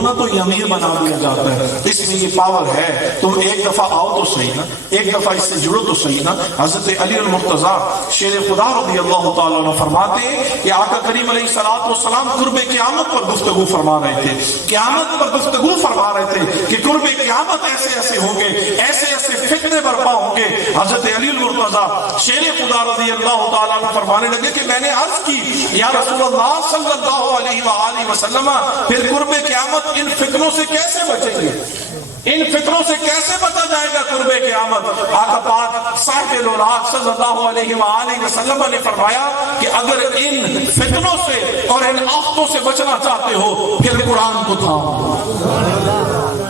ہو نا تو یہ امیر بنا دیا جاتا ہے، اس میں یہ پاور ہے، تم ایک دفعہ آؤ تو صحیح نا، ایک دفعہ اس سے جڑو تو صحیح نا۔ حضرت علی المرتضیٰ شیر خدا رضی اللہ تعالیٰ عنہ فرماتے ہیں کہ آقا کریم علیہ السلام قرب قیامت پر گفتگو فرما رہے تھے، قیامت پر گفتگو فرما رہے تھے کہ قرب قیامت ایسے ایسے ہوں گے، ایسے ایسے فتنے برپا ہوں گے۔ حضرت علی المرتضیٰ شیر خدا رضی اللہ تعالیٰ عنہ فرمانے لگے کہ میں نے عرض کی یا رسول اللہ صلی اللہ علیہ وآلہ وسلم، پھر قرب قیامت ان فتنوں سے کیسے بچیں گے؟ ان فطروں سے کیسے بچا جائے گا قرب قیامت؟ آقا پاک صاحب الولاء صلی اللہ علیہ وآلہ وسلم نے فرمایا کہ اگر ان فتنوں سے اور ان آفتوں سے بچنا چاہتے ہو پھر قرآن کو تھام لو،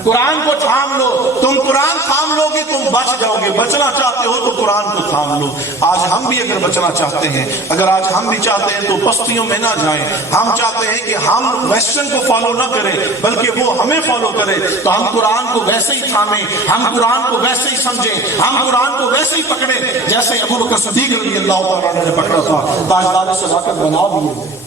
قرآن کو تھام لو، تم قرآن تھام لو گے تم بچ جاؤ گے، بچنا چاہتے ہو تو قرآن کو تھام لو۔ آج ہم بھی اگر بچنا چاہتے ہیں، اگر آج ہم بھی چاہتے ہیں تو پستیوں میں نہ جائیں، ہم چاہتے ہیں کہ ہم ویسٹرن کو فالو نہ کریں بلکہ وہ ہمیں فالو کرے، تو ہم قرآن کو ویسے ہی تھامیں، ہم قرآن کو ویسے ہی سمجھیں، ہم قرآن کو ویسے ہی پکڑیں جیسے ابو بکر صدیق رضی اللہ تعالیٰ نے پکڑا تھا، تاجدار صداقت بنا دیے،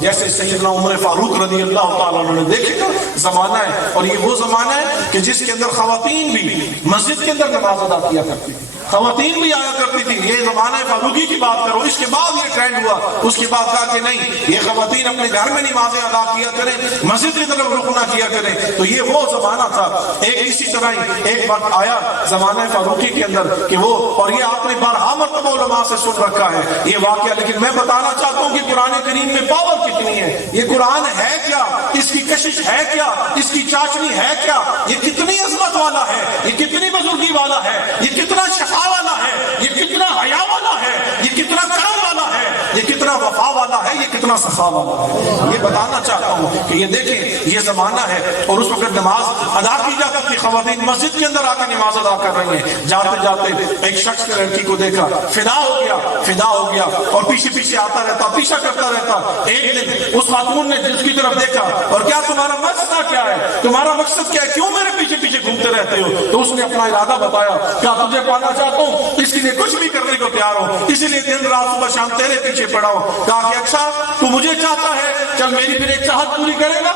جیسے سیدنا عمر فاروق رضی اللہ تعالیٰ عنہ نے۔ دیکھے گا زمانہ ہے، اور یہ وہ زمانہ ہے کہ جس کے اندر خواتین بھی مسجد کے اندر نماز ادا کیا کرتی تھی، خواتین بھی آیا کرتی تھی۔ یہ زمانہ فاروقی کی بات کرو، اس کے بعد یہ ٹرینڈ ہوا، اس کے بعد کہا کہ نہیں، یہ خواتین اپنے گھر میں نمازیں ادا کیا کریں، مسجد کی طرف رخ نہ کیا کریں۔ تو یہ وہ زمانہ تھا۔ ایک اسی طرح ہی ایک وقت آیا زمانہ فاروقی کے اندر کہ وہ، اور یہ آپ نے بارہا مرتبہ علماء سے سن رکھا ہے یہ واقعہ، لیکن میں بتانا چاہتا ہوں کہ قرآن کریم میں پاور کتنی ہے، یہ قرآن ہے کیا، اس کی کشش ہے کیا، اس کی چاشنی ہے کیا، یہ کتنی عظمت والا ہے، یہ کتنی بزرگی والا ہے، یہ کتنا شفا والا ہے، یہ کتنا حیا والا ہے، یہ کتنا کرم والا ہے، یہ کتنا وفا والا ہے، یہ کتنا سخا والا ہے۔ یہ بتانا چاہتا ہوں کہ یہ دیکھیں یہ زمانہ ہے، اور اس وقت نماز ادا کی جاتی تھی، خواتین مسجد کے اندر آ کے نماز ادا کر رہی ہیں۔ جاتے جاتے ایک شخص نے لڑکی کو دیکھا، فدا ہو گیا اور پیچھے پیچھے آتا رہتا، پیچھا کرتا رہتا۔ ایک دن اس خاتون نے اس کی طرف دیکھا، اور کیا تمہارا مقصد کیا ہے، تمہارا مقصد کیا ہے، کیوں میرے پیچھے پیچھے گھومتے رہتے ہو؟ تو اس نے اپنا ارادہ بتایا، کیا تجھے پانا چاہتا ہوں، اس کے لیے کچھ بھی کرنے کو تیار ہو، اسی لیے دن رات صبح شام تیرے پیچھے پڑا ہو۔ کہا کہ اچھا تو مجھے چاہتا ہے، چل میری پھر ایک چاہت پوری کرے گا،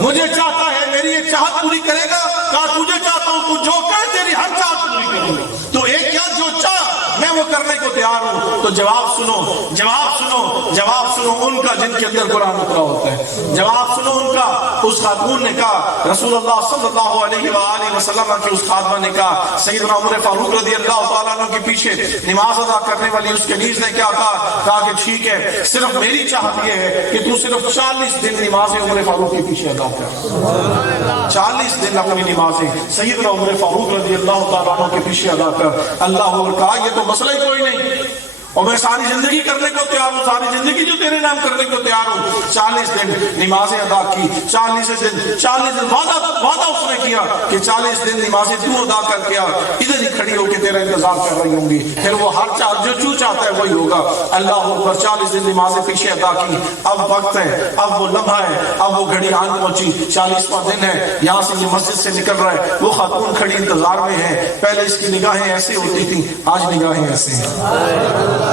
مجھے چاہتا ہے میری ایک چاہت پوری کرے گا۔ کہا تجھے چاہتا ہوں، تو جو کہے تیری ہر چاہت پوری کروں گا، تو ایک کیا جو چاہ میں وہ کرنے کو تیار ہوں۔ تو جواب سنو ان کا جن کے اندر قرآن اترا ہوتا ہے، جواب سنو ان کا۔ اس خاتون نے کہا، رسول اللہ صلی اللہ علیہ وآلہ وسلم کی اس خاتمہ نے کہا، سیدنا عمر فاروق رضی اللہ تعالیٰ عنہ کے پیچھے نماز ادا کرنے والی اس کے نیز نے کیا کہا کہ ٹھیک ہے، صرف میری چاہت یہ ہے کہ تو صرف 40 دن نمازیں عمر فاروق کے پیچھے ادا کر، 40 دن اپنی نمازیں سیدنا عمر فاروق رضی اللہ تعالیٰ عنہ کے پیچھے ادا کر۔ اللہ نے کہا یہ تو مسئلہ ہی کوئی نہیں، اور میں ساری زندگی کرنے کو تیار ہوں، ساری زندگی جو تیرے نام کرنے کو تیار ہوں۔ 40 دن نمازیں ادا کی، 40 دن وعدہ اس نے کیا کہ 40 دن نمازیں تو ادا کر کے ادھر ہی کھڑی ہو کے تیرا انتظار کر رہی ہوں گی، پھر وہ ہر جو چاہتا ہے وہی ہوگا۔ اللہ اکبر، 40 دن نمازیں پیچھے ادا کی۔ اب وقت ہے، اب وہ لمحہ ہے، اب وہ گھڑی آن پہنچی، 40واں دن ہے، یہاں سے یہ مسجد سے نکل رہا ہے، وہ خاتون کھڑی انتظار میں ہے۔ پہلے اس کی نگاہیں ایسے ہوتی تھیں، آج نگاہیں ایسے ہیں،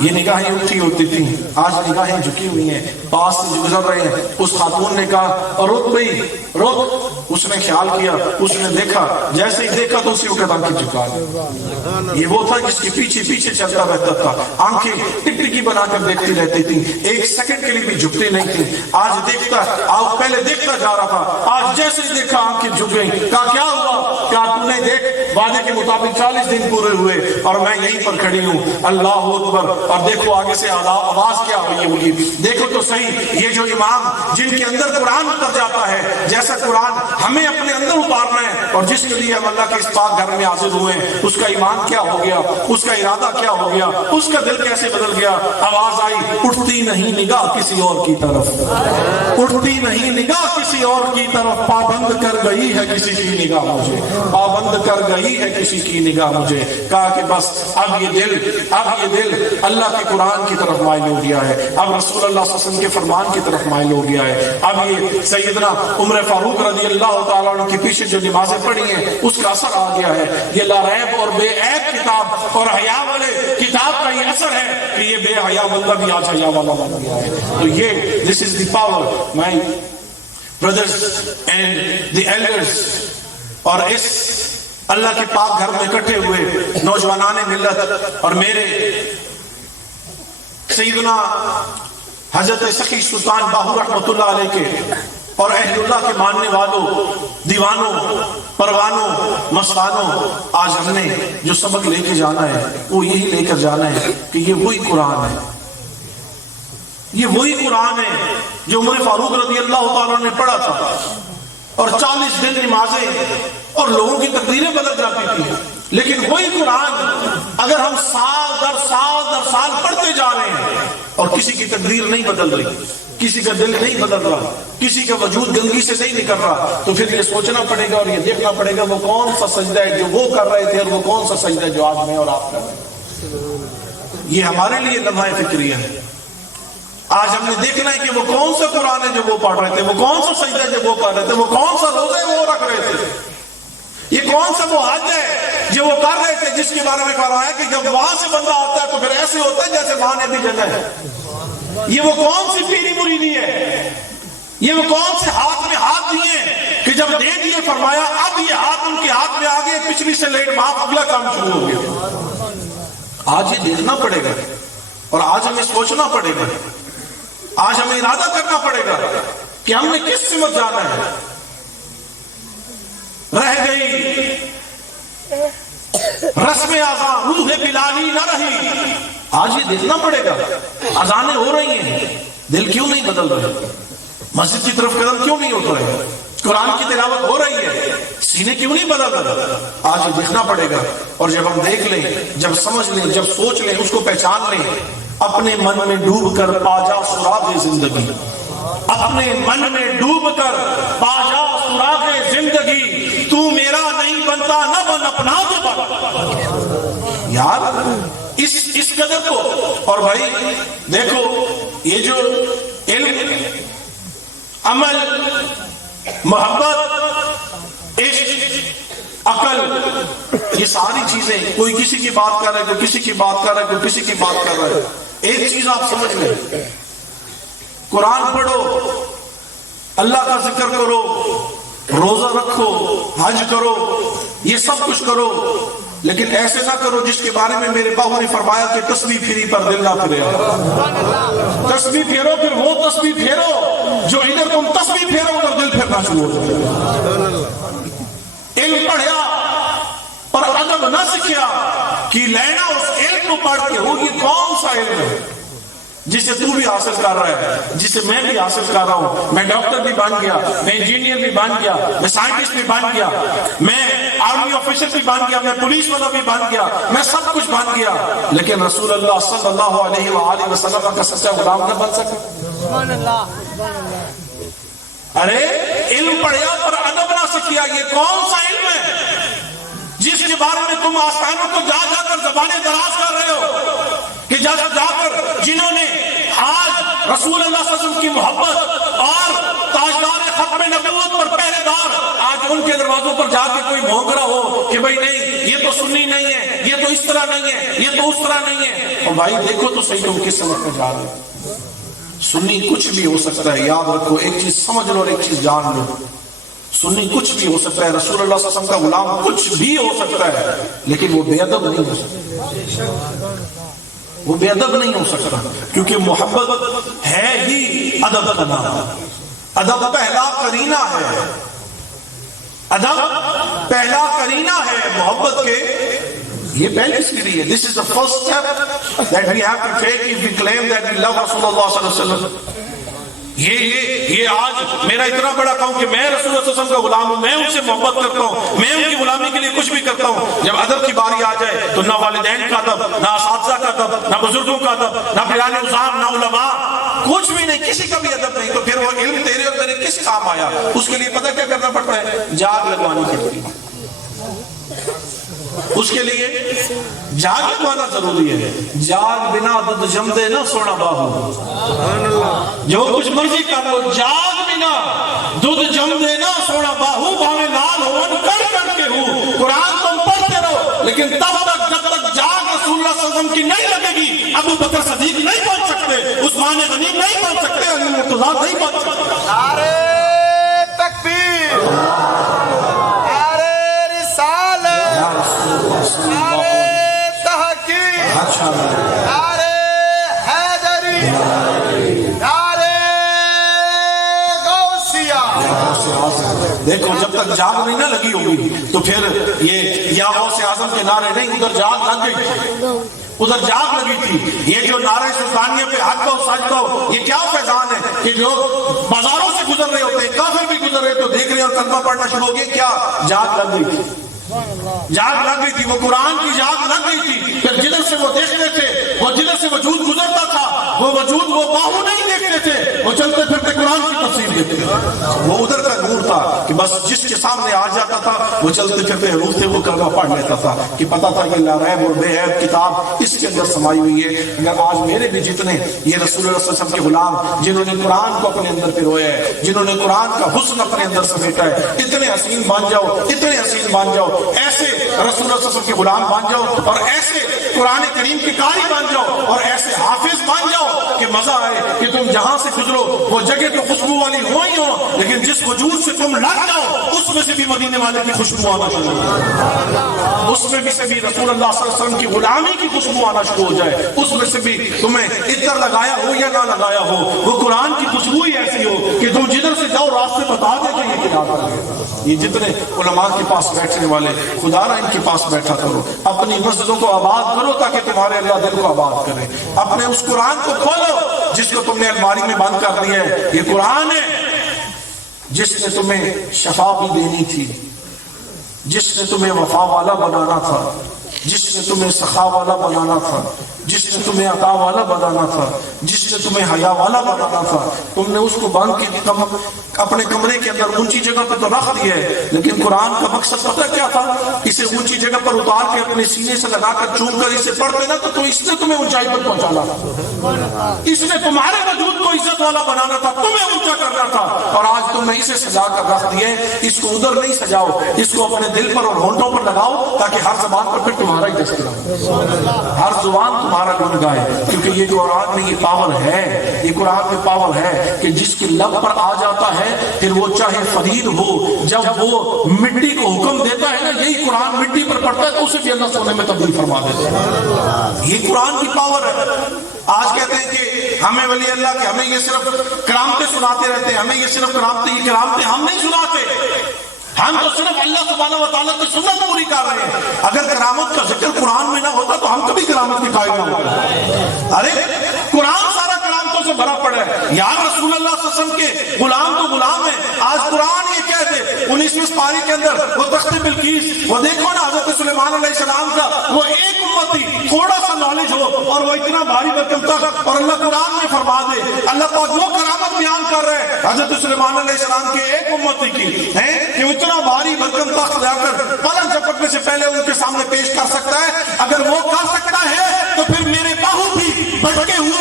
یہ نگاہیں اٹھی ہوتی تھیں، آج نگاہیں جھکی ہوئی ہیں، پاس سے گزر رہے ہیں۔ اس خاتون نے کہا رک بھئی رک، اس نے خیال کیا، اس نے دیکھا، جیسے ہی دیکھا تو اسی وقت آنکھیں جھکا دی۔ یہ وہ تھا جس کے پیچھے پیچھے چلتا رہتا تھا، آنکھیں ٹکٹکی بنا کر دیکھتی رہتی تھی، ایک سیکنڈ کے لیے بھی جھکتی نہیں تھی۔ آج پہلے دیکھتا جا رہا تھا، آج جیسے ہی دیکھا آنکھیں جھک گئی۔ کہا کیا ہوا؟ کہا تو نے دیکھ وعدے کے مطابق 40 دن پورے ہوئے اور میں یہیں پر کھڑی ہوں۔ اللہ اکبر، اور دیکھو آگے سے آواز کیا ہوئی ہوگی، دیکھو تو صحیح، یہ جو امام جن کے اندر قرآن اتر جاتا ہے، جیسا قرآن ہمیں اپنے اندر اتارنا ہے اور جس کے لیے ہم اللہ کے اس پاک گھر میں حاضر ہوئے ہیں، اس کا ایمان کیا ہو گیا، اس کا ارادہ کیا ہو گیا، اس کا دل کیسے بدل گیا۔ آواز آئی، اٹھتی نہیں نگاہ کسی اور کی طرف، اٹھتی نہیں نگاہ کسی اور کی طرف، پابند کر گئی ہے کسی کی نگاہ مجھے، پابند کر گئی ہے کسی کی نگاہ مجھے۔ کہا کہ بس اب یہ دل اللہ کے قرآن کی طرف مائل ہو گیا ہے، اب رسول اللہ صلی اللہ علیہ وسلم کے فرمان کی طرف مائل ہو گیا ہے، اب یہ سیدنا عمر فاروق رضی اللہ تعالیٰ عنہ کے پیچھے جو نمازیں پڑھی ہیں اس کا اثر آ گیا ہے۔ یہ لا ریب اور بے عیب کتاب اور حیا والے کتاب کا یہ اثر ہے کہ یہ بے حیا بندہ بھی آج حیا والا بن گیا ہے۔ تو یہ this is the power my brothers and the elders، اور اس اللہ کے پاک گھر میں اکٹھے ہوئے نوجوانان ملت اور میرے سیدنا حضرت سخی سلطان باہو رحمۃ اللہ علیہ کے اور اہل اللہ کے ماننے والوں، دیوانوں، پروانوں، مستانوں، آج ہم نے جو سبق لے کے جانا ہے وہ یہی لے کر جانا ہے کہ یہ وہی قرآن ہے، یہ وہی قرآن ہے جو عمر فاروق رضی اللہ تعالیٰ نے پڑھا تھا، اور 40 دن نمازیں اور لوگوں کی تقدیریں بدل جاتی تھی، لیکن وہی قرآن اگر ہم سال در سال در سال پڑھتے جا رہے ہیں اور کسی کی تقدیر نہیں بدل رہی، کسی کا دل نہیں بدل رہا، کسی کا وجود گندگی سے نہیں نکل رہا، تو پھر یہ سوچنا پڑے گا اور یہ دیکھنا پڑے گا وہ کون سا سجدہ ہے جو وہ کر رہے تھے اور وہ کون سا سجدہ ہے جو آج میں اور آپ کر رہے ہیں۔ یہ ہمارے لیے لمحہ فکریہ ہے۔ آج ہم نے دیکھنا ہے کہ وہ کون سا قرآن ہے جو وہ پڑھ رہے تھے، وہ کون سا سجدہ ہے جو وہ کر رہے تھے، وہ کون سا روزہ ہے وہ رکھ رہے تھے، یہ کون سا وہ حج ہے جو وہ کر رہے تھے جس کے بارے میں کہا رہا ہے کہ جب وہاں سے بندہ آتا ہے تو پھر ایسے ہوتا ہے جیسے وہاں نے بھی جگہ ہے۔ یہ وہ کون سی پیری مریدی ہے، یہ وہ کون سے ہاتھ میں ہاتھ دیے کہ جب دے دیے فرمایا اب یہ ہاتھ ان کے ہاتھ میں آگے، پچھلی سے لیٹ معاف، اگلا کام شروع ہو گیا۔ آج یہ دیکھنا پڑے گا اور آج ہمیں سوچنا پڑے گا، آج ہمیں ارادہ کرنا پڑے گا کہ ہم نے کس سمت جانا ہے۔ رہ گئی رسم اذاں، روح بلالی نہ رہی۔ آج یہ دیکھنا پڑے گا، اذانیں ہو رہی ہیں، دل کیوں نہیں بدل رہے، مسجد کی طرف قدم کیوں نہیں اٹھ رہے، قرآن کی تلاوت ہو رہی ہے، سینے کیوں نہیں بدل رہے۔ آج یہ دیکھنا پڑے گا، اور جب ہم دیکھ لیں، جب سمجھ لیں، جب سوچ لیں، اس کو پہچان لیں، اپنے من میں ڈوب کر پاجا سراغ زندگی، اپنے من میں ڈوب کر پاجا سراغ زندگی، تو میرا نہیں بنتا نہ بن اپنا تو بن۔ یار اس قدر کو، اور بھائی دیکھو یہ جو علم، عمل، محبت، عشق، عقل، یہ ساری چیزیں، کوئی کسی کی بات کر رہا ہے، کوئی کسی کی بات کر رہا ہے، کوئی کسی کی بات کر رہا ہے۔ ایک چیز آپ سمجھ لیں، قرآن پڑھو، اللہ کا ذکر کرو، روزہ رکھو، حج کرو، یہ سب کچھ کرو، لیکن ایسے نہ کرو جس کے بارے میں میرے باہو نے فرمایا کہ تسبیح پھری پر دل نہ پھرے۔ تسبیح پھیرو، پھر وہ تسبیح پھیرو جو ادھر تم تسبیح پھیرو ادھر دل پھرنا شروع ہو جائے۔ علم پڑھیا اور ادب نہ سیکھیا کہ لینا اس علم کو پڑھ کے ہو، یہ کون سا علم ہے جسے تو بھی حاصل کر رہا ہے، جسے میں بھی حاصل کر رہا ہوں۔ میں ڈاکٹر بھی بن گیا، میں انجینئر بھی بن گیا، میں سائنٹسٹ بھی بن گیا، میں آرمی آفیسر بھی بن گیا، میں پولیس والا بھی بن گیا، میں سب کچھ بن گیا، لیکن رسول اللہ صلی اللہ علیہ وآلہ وسلم کا سچا غلام نہ بن سکا۔ سبحان اللہ۔ ارے علم پڑھیا پر ادب نہ سیکھیا، یہ کون سا علم ہے جس کے بارے میں تم آستانوں کو جا جا کر زبانیں دراز کر رہے ہو، کہ جا کر جنہوں نے آج رسول اللہ صلی اللہ علیہ وسلم کی محبت اور تاجدار ختم نبوت پر پہرے دار، آج ان کے دروازوں پر جا کے کوئی بھونک رہا ہو کہ بھائی نہیں یہ تو سنی نہیں ہے، یہ تو اس طرح نہیں ہے، یہ تو اس طرح نہیں ہے۔ اور بھائی دیکھو تو صحیح تم کس سمجھ میں جا رہے ہو۔ سنی کچھ بھی ہو سکتا ہے، یاد رکھو، ایک چیز سمجھ لو اور ایک چیز جان لو، سنی کچھ بھی ہو سکتا ہے، رسول اللہ صلی اللہ علیہ وسلم کا غلام کچھ بھی ہو سکتا ہے، لیکن وہ بے ادب نہیں ہو سکتا، وہ بے ادب نہیں ہو سکتا، کیونکہ محبت ہے ہی ادب کا نام۔ ادب پہلا قرینہ ہے، ادب پہلا قرینہ ہے محبت کے، یہ پہلی سیڑھی ہے۔ This is the first step that we have to take if we claim that we love رسول اللہ صلی اللہ علیہ وسلم۔ یہ آج میرا اتنا بڑا کام کہ میں رسول اللہ صلی اللہ علیہ وسلم کا غلام ہوں، میں ان سے محبت کرتا ہوں، میں ان کی غلامی کے لیے کچھ بھی کرتا ہوں۔ جب ادب کی باری آ جائے تو نہ والدین کا ادب، نہ اساتذہ کا ادب، نہ بزرگوں کا ادب، نہ پیران نظام، نہ علماء، کچھ بھی نہیں، کسی کا بھی ادب نہیں، تو پھر وہ علم تیرے اور تیرے کس کام آیا؟ اس کے لیے پتہ کیا کرنا پڑتا ہے؟ جاگ لگوانی پڑتی ہے۔ اس کے لیے جاگ پانا ضروری ہے. جاگ بنا دودھ جمدے نہ سونا باہو. جو کچھ مرضی کر لو, جاگ بنا دودھ جمدے نہ سونا باہو. باوے لال ہون کر کے ہو, قرآن تم پڑھتے رہو, لیکن تب تک جب تک جاگ رسول اللہ صلی اللہ علیہ وسلم کی نہیں لگے گی, ابو بکر صدیق نہیں پہنچ سکتے, عثمان غنی نہیں پہنچ سکتے, علی مرتضیٰ نہیں پہنچ سکتے. نعرہ تکبیر, نعرہ رسالت, نعرہ تحقیق, نعرہ حیدری, نعرہ غوثیہ. دیکھو جب تک جاگ نہیں نہ لگی ہوگی تو پھر یہ یا غوث اعظم کے نعرے نہیں, ادھر جاگ لگ گئی, ادھر جاگ لگی تھی. یہ جو نعرہ سلطانیہ پہ حق کو سچ کو, یہ کیا فیضان ہے کہ لوگ بازاروں سے گزر رہے ہوتے ہیں, کافر بھی گزر رہے تو دیکھ رہے اور کلمہ پڑھنا شروع ہو گئے. کیا جاگ لگ گئی تھی, جاگ لگ گئی تھی, وہ قرآن کی جاگ لگ گئی تھی. پھر جدھر سے وہ دیکھتے تھے, وہ جدھر سے وجود گزرتا تھا, وہ وجود وہ باہو نہیں دیکھتے تھے, وہ چلتے پھرتے قرآن کی تفسیر دیکھتے تھے. وہ ادھر کا نور تھا کہ بس جس کے سامنے آ جاتا تھا وہ چلتے پھرتے حروف تھے, وہ کلمہ پڑھ لیتا تھا کہ پتا تھا کہ لا ریب اور بے عیب کتاب اس کے اندر سمائی ہوئی ہے. اگر آج میرے بھی جتنے یہ رسول اللہ صلی اللہ علیہ وسلم کے غلام جنہوں نے قرآن کو اپنے اندر پرویا ہے, جنہوں نے قرآن کا حسن اپنے اندر سمیٹا ہے, اتنے حسین بن جاؤ, اتنے حسین بن جاؤ, ایسے رسول اللہ صلی اللہ علیہ وسلم کے غلام بن جاؤ, اور ایسے قرآن کریم کے قاری بن جاؤ, اور ایسے حافظ بن جاؤ کہ مزہ آئے کہ تم جہاں سے گزرو وہ جگہ تو خوشبو والی ہو ہی ہو, لیکن جس وجود سے تم لگ جاؤ اس میں سے بھی مدینے والے کی خوشبو آنا شروع ہو جائے, اس میں بھی سے بھی رسول اللہ صلی اللہ علیہ وسلم کی غلامی کی خوشبو آنا شروع ہو جائے, اس میں سے بھی تمہیں عطر لگایا ہو یا نہ لگایا ہو, وہ قرآن کی خوشبو ہی ایسی ہو کہ تم جدھر سے جاؤ راستے بتا دے کہ یہ کیا کر گئے. یہ جتنے علماء کے پاس بیٹھنے والے, خدا نہ ان کے پاس بیٹھا کرو, اپنی مسجدوں کو آباد کرو تاکہ تمہارے اللہ دل کو آباد کرے. اپنے اس قرآن کو کھولو جس کو تم نے الماری میں بند کر دیا ہے. یہ قرآن ہے جس نے تمہیں شفا بھی دینی تھی, جس نے تمہیں وفا والا بنانا تھا, جس نے تمہیں سخا والا بنانا تھا, جس نے تمہیں عطا والا بنانا تھا, جس نے تمہیں حیا والا بنانا تھا. تم نے اس کو باندھ کے اپنے کمرے کے اندر اونچی جگہ پہ تو رکھ دیا ہے, لیکن قرآن کا مقصد پتہ کیا تھا؟ اسے اونچی جگہ پر اتار کے اپنے سینے سے لگا کر چوم کر اسے پڑھتے نا تو اس نے تمہیں اونچائی پر پہنچانا تھا, اس نے تمہارے وجود کو عزت والا بنانا تھا, تمہیں اونچا کرنا تھا. اور آج تم نے اسے سجا کر رکھ دیا ہے. اس کو ادھر نہیں سجاؤ, اس کو اپنے دل پر اور ہونٹوں پر لگاؤ تاکہ ہر زبان پر پھر تمہارا ہی تذکرہ ہو, ہر زبان تمہارا گن گائے. کیونکہ یہ قرآن میں یہ پاور ہے, یہ قرآن میں پاور ہے کہ جس کے لب پر آ جاتا ہے پھر وہ چاہے فرید ہو, جب وہ مٹی کو حکم دیتا ہے نا, یہی قرآن مٹی پر پڑتا ہے تو اسے بھی اللہ سونے میں تبدیل فرما دیتا ہے. یہ قرآن کی پاور ہے. آج کہتے ہیں کہ ہمیں ولی اللہ کے, ہمیں یہ صرف کرامتیں سناتے رہتے ہیں, ہمیں یہ صرف کرامتیں ہم نہیں سناتے, ہم تو صرف اللہ سبحانہ و تعالیٰ کی سنت پوری کر رہے ہیں. اگر کرامت کا ذکر قرآن میں نہ ہوتا تو ہم کبھی کرامت کی قائل نہ ہوتے. ارے قرآن سارا کرامتوں سے بھرا پڑا ہے. یار رسول اللہ صلی اللہ علیہ وسلم کے غلام تو غلام ہیں. آج قرآن یہ کہہ دے 19ویں پاری کے اندر وہ تخت بلقیس, وہ دیکھو نا حضرت سلیمان علیہ السلام کا وہ ایک امتی تھوڑا سا نالج ہو اور وہ اتنا بھاری بھرکم تخت, اور اللہ قرآن میں فرما دے, اللہ پاک وہ کرامت بیان کر رہے ہیں حضرت سلیمان علیہ السلام کے ایک امتی کی ہے کہ اتنا بھاری بھرکم تخت لا کر پلنگ جھپٹنے سے پہلے ان کے سامنے پیش کر سکتا ہے. اگر وہ کر سکتا ہے تو پھر میرے باہو بھی بھٹکے ہوئے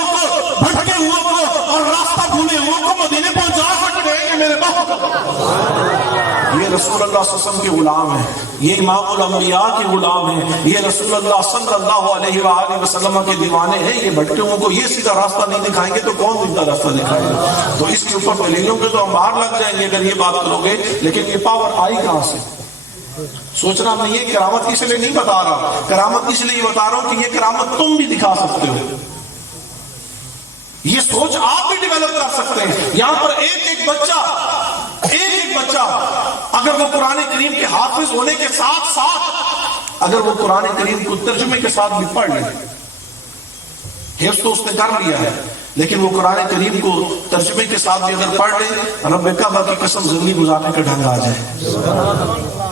کو اور راستہ بھولے ہوئے کو مدینے پہنچا سکتے ہیں کہ میرے باہو. یہ رسول اللہ صلی اللہ علیہ وسلم کے غلام ہیں, یہ امام الانبیاء کے غلام ہیں, یہ رسول اللہ صلی اللہ علیہ وآلہ وسلم کے دیوانے ہیں. یہ بھٹکے ہوئے کو یہ سیدھا راستہ نہیں دکھائیں گے تو کون سیدھا راستہ دکھائے گا؟ تو اس کے اوپر دلیلوں کے تو ہم باہر لگ جائیں گے اگر یہ بات کرو گے. لیکن یہ پاور آئی کہاں سے؟ سوچنا نہیں ہے. کرامت اس لیے نہیں بتا رہا, کرامت اس لیے بتا رہا ہوں کہ یہ کرامت تم بھی دکھا سکتے ہو, یہ سوچ آپ بھی ڈیولپ کر سکتے ہیں. یہاں پر ایک بچہ اگر وہ قرآن کریم کے حافظ ہونے کے ساتھ ساتھ اگر وہ قرآن کریم کو ترجمے کے ساتھ بھی پڑھ لے, حفظ تو اس نے کر لیا ہے, لیکن وہ قرآن کریم کو ترجمے کے ساتھ بھی اگر پڑھ لے, رب کعبہ کی قسم زندگی گزارنے کا ڈھنگ آ جائے,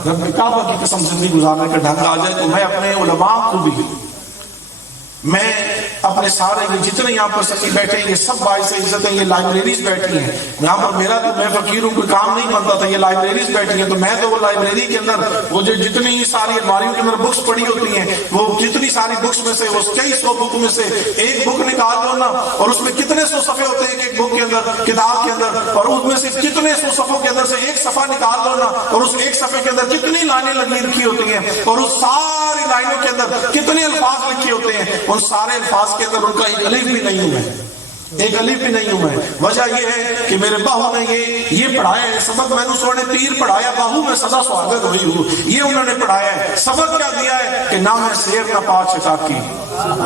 رب کعبہ کی قسم زندگی گزارنے کا ڈھنگ آ جائے. تو میں اپنے علماء کو بھی میں اپنے سارے یہ جتنے یہاں پر سکی بیٹھے ہیں یہ سب باعث عزت ہیں، یہ لائبریریز بیٹھی ہیں یہاں پر، میرا تو میں فقیر ہوں کوئی کام نہیں بنتا تھا، یہ لائبریریز بیٹھی ہیں، تو میں تو وہ لائبریری کے اندر وہ جو جتنی ساری الماریوں کے اندر بکس پڑی ہوتی ہیں، وہ جتنی ساری بکس میں سے وہ کئی سو بک میں سے ایک بک نکال لو نا، اور اس میں کتنے سو صفحے ہوتے ہیں ایک بک کے اندر، کتاب کے اندر، اور اس میں سے کتنے سو صفحوں کے اندر سے ایک صفحہ نکال لو نا، اور اس ایک صفحے کے اندر کتنی لائنیں لگی رکھی ہوتی ہیں، اور اس ساری لائنوں کے اندر کتنے الفاظ لکھے ہوتے ہیں، ان سارے الفاظ کے اندر ان کا ایک الف بھی نہیں ہوں میں، ایک الف بھی نہیں ہوں میں۔ وجہ یہ ہے کہ میرے باہو نے یہ پڑھایا ہے سبق، میں نے سونے پیر پڑھایا، باہو میں سدا سواگت ہوئی ہوں، یہ انہوں نے پڑھایا ہے۔ سبق کیا دیا ہے کہ نہ میں سیر نہ پاک چٹاکی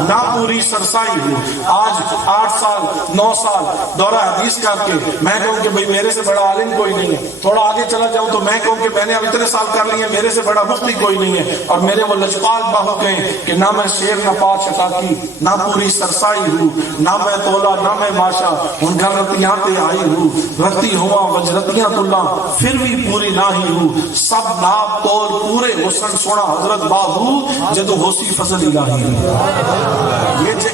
نہ پوری سرسائی ہوں۔ آج 8 سال 9 سال دورہ حدیث کر کے میں کہوں کہ بھئی میرے سے بڑا عالم کوئی نہیں ہے، تھوڑا آگے چلا جاؤں تو میں کہوں کہ میں نے اب اتنے سال کر لیے میرے سے بڑا مفتی کوئی نہیں ہے، اور میرے وہ لجپال باہو کہیں کہ نہ میں شیر نہ پاک چٹاکی نہ پوری سرسائی ہوں، نہ میں تولا نہ میں ماشا ان گھر رتیاں تے آئی ہوں، رتی ہوا وجرتیاں تلا پھر بھی پوری نہ ہی ہوں، سب ناب تول پورے حسن سونا حضرت باہو جدو ہوسی فضل الہی۔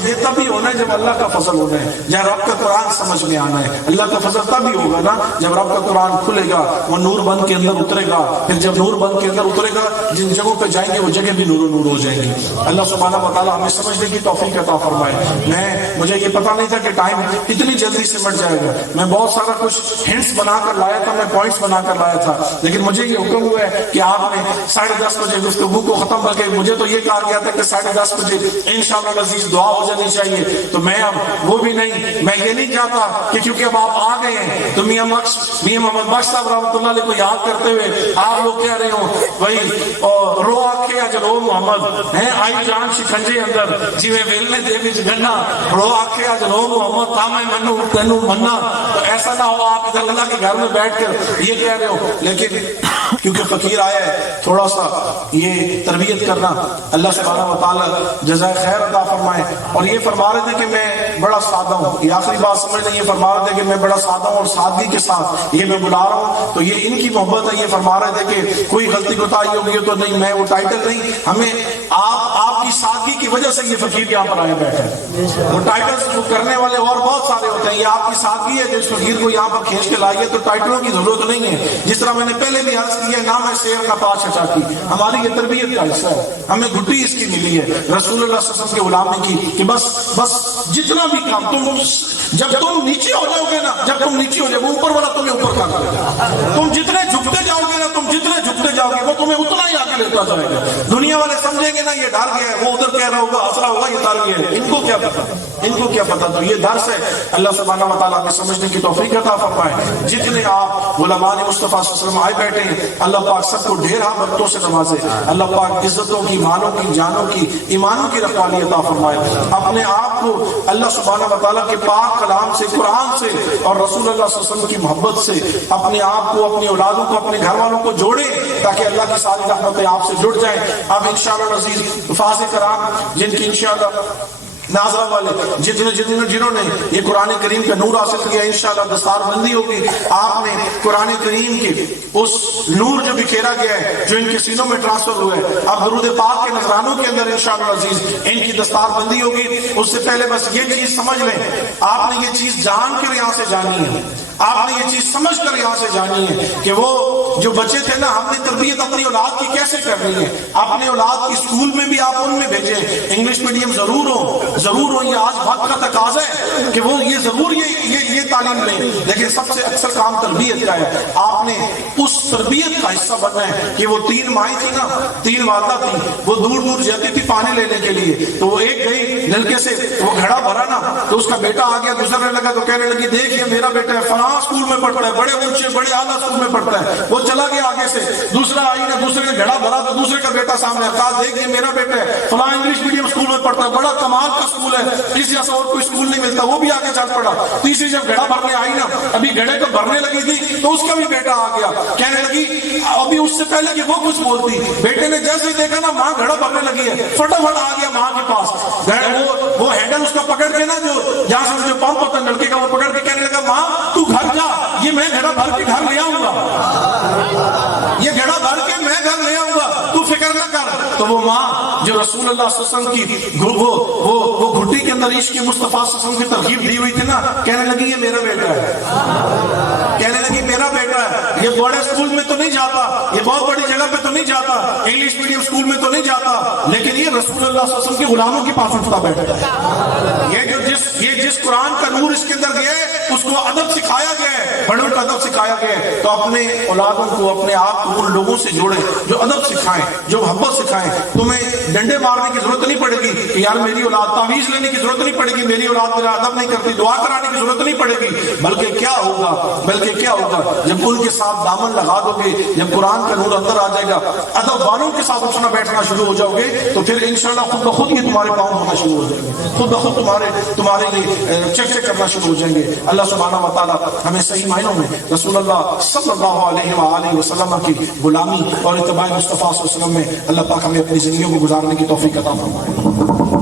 یہ تبھی ہونا ہے جب اللہ کا فضل ہونا ہے، جب رب کا قرآن سمجھ میں آنا ہے۔ اللہ کا فضل تبھی ہوگا نا جب رب کا قرآن کھلے گا، وہ نور بن کے اندر اترے گا، پھر جب نور بن کے اندر اترے گا جن جگہوں پہ جائیں گے وہ جگہ بھی نور و نور ہو جائیں گی۔ اللہ سبحانہ و تعالیٰ ہمیں سمجھنے کی توفیق عطا فرمائے۔ مجھے یہ پتا نہیں تھا کہ ٹائم اتنی جلدی سمٹ جائے گا، میں بہت سارا کچھ ہنٹس بنا کر لایا تھا، میں پوائنٹس بنا کر لایا تھا، لیکن مجھے یہ حکم ہوا ہے کہ آپ نے 10:30 بجے گفتگو کو ختم کر کے، مجھے تو یہ کہا گیا تھا کہ 10:30 بجے انشاءاللہ العزیز دعا ہو جانی چاہیے، تو میں اب وہ بھی نہیں، میں یہ نہیں چاہتا کہ کیونکہ اب آپ آ گئے ہیں تو میاں محمد بخش صاحب رحمۃ اللہ علیہ کو یاد کرتے ہوئے آپ لوگ کہہ رہے ہو بھائی رو آکھے اج رو محمد ہے آئی جان شکنجے اندر جیویں ویلنے دے وچ گنا، رو آکھے اج رو محمد تا میں منو تینوں منا، تو ایسا نہ ہو آپ ادھر اللہ کے گھر میں بیٹھ کر یہ کہہ رہے ہو، لیکن کیونکہ فقیر آیا ہے تھوڑا سا یہ تربیت کرنا، اللہ سبحانہ و تعالی جزائے خیر عطا فرمائے۔ اور یہ فرما رہے تھے کہ میں بڑا سادہ ہوں، یہ آخری بات سمجھ لیں، یہ فرما رہے تھے کہ میں بڑا سادہ ہوں اور سادگی کے ساتھ یہ میں بلا رہا ہوں، تو یہ ان کی محبت ہے۔ یہ فرما رہے تھے کہ کوئی غلطی کوتاہی ہوگی تو نہیں، میں وہ ٹائٹل نہیں، ہمیں آپ کی سادگی کی وجہ سے یہ فقیر یہاں پر آئے بیٹھے ہیں، وہ ٹائٹل کرنے والے اور بہت سارے ہوتے ہیں، یہ آپ کی سادگی ہے جو اس فقیر کو یہاں پر کھینچ کے لائیے، تو ٹائٹلوں کی ضرورت نہیں ہے۔ جس طرح میں نے پہلے بھی عرض کیا ہے، نام ہے شیر کا پاس چٹاکی، ہماری یہ تربیت کا حصہ ہے، ہمیں گھٹی اس کی ملی ہے رسول اللہ صلی اللہ علیہ وسلم کے غلامی کی، کہ بس جتنا بھی کام جب تم نیچے ہو جاؤ گے نا، جب تم نیچے ہو جاؤ گے اوپر والا تمہیں اوپر کر دے گا، تم جتنے جھکتے جاؤ گے نا، تم جتنے جھکتے جاؤ گے وہ تمہیں اتنا ہی آگے لیتا جائے گا۔ دنیا والے سمجھیں گے نا یہ ڈر گیا ہے، وہ ادھر کہہ رہا ہوگا ہنس رہا ہوگا یہ ڈر گیا ہے، ان کو کیا پتا، ان کو کیا پتا۔ تو یہ درس ہے، اللہ سبحانہ و تعالیٰ کے سمجھنے کی توفیق عطا فرمائے۔ جتنے آپ علماء مصطفیٰ صلی اللہ علیہ وسلم آئے بیٹھے ہیں، اللہ پاک سب کو ڈھیر برکتوں سے نوازے، اللہ پاک عزتوں کی، مالوں کی، جانوں کی، ایمانوں کی رکھوالی عطا فرمائے۔ اپنے آپ کو اللہ سبحانہ و تعالیٰ کے پاک کلام سے، قرآن سے اور رسول اللہ صلی اللہ علیہ وسلم کی محبت سے اپنے آپ کو، اپنی اولادوں کو، اپنے گھر والوں کو جوڑے تاکہ اللہ کی ساری رحمتیں آپ سے جڑ جائیں۔ اب انشاءاللہ العزیز حفاظ کرام جن کی انشاءاللہ ناظرہ والے جنہوں نے یہ قرآن کریم کا نور حاصل کیا، انشاءاللہ دستار بندی ہوگی، آپ نے قرآن کریم کے اس نور جو بکھیرا گیا ہے جو ان کے سینوں میں ٹرانسفر ہوا ہے، اب درود پاک کے نذرانوں کے اندر انشاءاللہ العزیز ان کی دستار بندی ہوگی۔ اس سے پہلے بس یہ چیز سمجھ لیں، آپ نے یہ چیز جان کر یہاں سے جانی ہے، آپ نے یہ چیز سمجھ کر یہاں سے جانی ہے کہ وہ جو بچے تھے نا، ہم نے تربیت اپنی اولاد کی کیسے کرنی ہے، اپنے اولاد کی اسکول میں بھی آپ ان میں بھیجیں، انگلش میڈیم ضرور ہو، یہ آج وقت کا تقاضا ہے کہ وہ یہ ضرور یہ تعلیم لیں، لیکن سب سے اکثر کام تربیت کا ہے۔ آپ نے اس تربیت کا حصہ بننا ہے کہ وہ 3 مائیں تھی نا، 3 والدہ تھی، وہ دور دور جاتی تھی پانی لینے کے لیے، تو وہ ایک گئی نلکے سے، وہ گھڑا بھرا نا، تو اس کا بیٹا آ گیا گزرنے لگا تو کہنے لگی دیکھ یہ میرا بیٹا ہے، فلاں اسکول میں پڑھتا ہے، بڑے اونچے بڑے اعلیٰ اسکول میں پڑھتا ہے، وہ چلا گیا آگے سے، دوسرا آئی نا، دوسرے نے گھڑا بھرا تو دوسرے کا بیٹا سامنے کہا دیکھ یہ میرا بیٹا ہے، فلاں انگلش میڈیم اسکول میں پڑھتا ہے، بڑا کمال کا اسکول ہے، اس جیسا اور کوئی اسکول نہیں ملتا، وہ بھی آگے چل پڑا۔ تیسری جب گھڑا بھرنے آئی نا، ابھی گھڑے کو بھرنے لگی تھی تو اس کا بھی بیٹا آ گیا، کہنے لگی ابھی اس سے پہلے کہ وہ کچھ بولتی، بیٹے نے جیسے ہی دیکھا نا ماں گھڑا بھرنے لگی ہے، فٹافٹ آ گیا ماں کے پاس، وہ ہینڈل اس کا پکڑ کے نا، جو جہاں سے جو پمپ ہوتا ہے نلکے کا، وہ پکڑ کے کہنے لگا ماں تو گھر جا، یہ میں گھڑا بھر کے گھر لے آؤں گا، یہ گھڑا بھر کے میں گھر لے آؤں گا، تو فکر نہ کر۔ تو وہ ماں جو رسول اللہ صلی اللہ علیہ وسلم کی وہ گھٹی کے اندر عشق مصطفیٰ صلی اللہ علیہ وسلم کی ترغیب دی ہوئی تھی نا، کہنے لگی یہ میرا بیٹا ہے، کہنے لگی میرا بیٹا ہے، یہ بڑے اسکول میں تو نہیں جاتا، یہ بہت بڑی جگہ پہ تو نہیں جاتا، انگلش میڈیم اسکول میں تو نہیں جاتا، لیکن یہ رسول اللہ صلی اللہ علیہ وسلم کے غلاموں کے پاس اٹھتا بیٹھتا ہے۔ یہ جس قرآن کا نور اس کے اندر گیا ہے اس کو ادب سکھایا گیا ہے، بڑوں کا ادب سکھایا گیا ہے۔ تو اپنے اولادوں کو، اپنے آپ کو ان لوگوں سے جوڑیں جو ادب سکھائیں، جو محبت سکھائیں۔ تمہیں ڈنڈے مارنے کی ضرورت نہیں پڑے گی کہ یار میری اولاد، تعویذ لینے کی ضرورت نہیں پڑے گی میری اولاد میرا ادب نہیں کرتی، دعا کرانے کی ضرورت نہیں پڑے گی، بلکہ کیا ہوگا جب ان کے ساتھ دامن لگا دو گے، جب قرآن کا نور اندر آ جائے گا، ادب والوں کے ساتھ اٹھنا بیٹھنا شروع ہو جاؤ گے، تو پھر انشاءاللہ خود بخود یہ تمہارے پاؤں ہونا شروع ہو جائیں گے، خود بخود تمہارے لیے چک کرنا شروع ہو جائیں گے۔ اللہ سبحانہ و تعالیٰ ہمیں صحیح معنوں میں رسول اللہ صلی اللہ علیہ وآلہ وسلم کی غلامی اور اتباع مصطفیٰ صلی اللہ علیہ وسلم میں اللہ پاک ہمیں اپنی زندگیوں کو گزارنے کی توفیق عطا فرمائے۔